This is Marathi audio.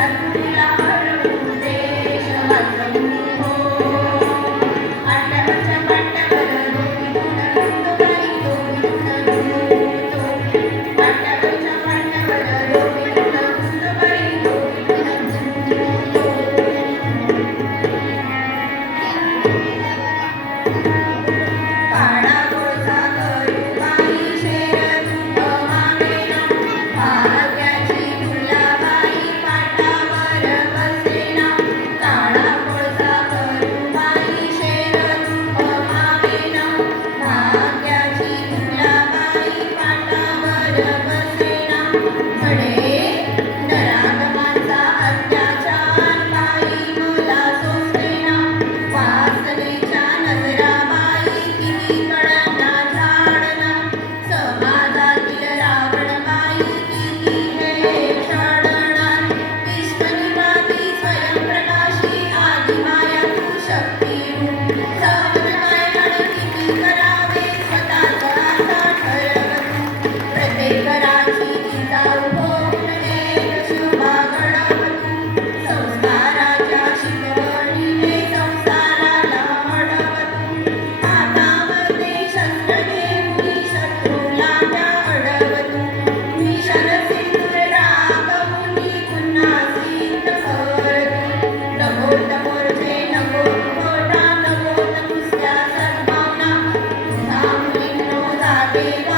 Thank you. Hallelujah.